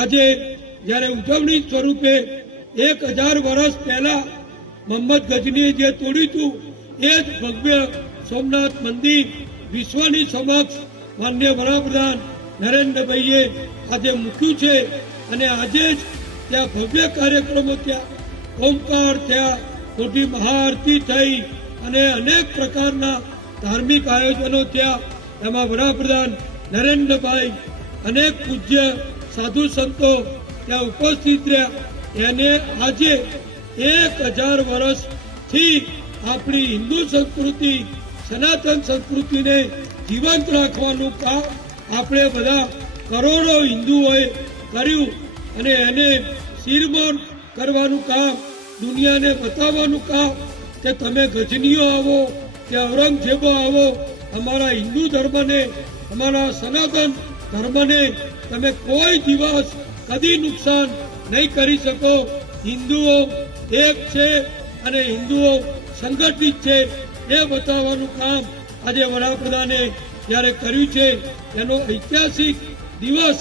આજે જ્યારે ઉજવણી સ્વરૂપે 1000 વર્ષ પહેલા મોહમ્મદ ગજનીએ જે તોડ્યું હતું એ જ ભવ્ય સોમનાથ મંદિર વિશ્વની સમક્ષ માનનીય વડાપ્રધાન નરેન્દ્રભાઈએ આજે મૂક્યું છે અને આજે જ ત્યાં ભવ્ય કાર્યક્રમો થયા, ઓમકાર થયા, મોટી મહાઆરતી થઈ અને અનેક પ્રકારના ધાર્મિક આયોજનો થયા. એમાં વડાપ્રધાન નરેન્દ્રભાઈ અનેક પૂજ્ય સાધુ સંતો ત્યાં ઉપસ્થિત રહ્યા. એને આજે 1000 વર્ષથી આપણી હિન્દુ સંસ્કૃતિ, સનાતન સંસ્કૃતિને જીવંત રાખવાનું કામ આપણે બધા કરોડો હિન્દુઓએ કર્યું અને એને શિરમોર કરવાનું કામ, દુનિયાને બતાવવાનું કામ કે તમે ગજનીઓ આવો કે ઔરંગઝેબો આવો, અમારા હિન્દુ ધર્મને, અમારા સનાતન ધર્મને તમે કોઈ દિવસ કદી નુકસાન નહીં કરી શકો. હિન્દુઓ એક છે અને હિન્દુઓ સંગઠિત છે એ બતાવવાનું કામ આજે વડાપ્રધાને જ્યારે કર્યું છે એનો ઐતિહાસિક દિવસ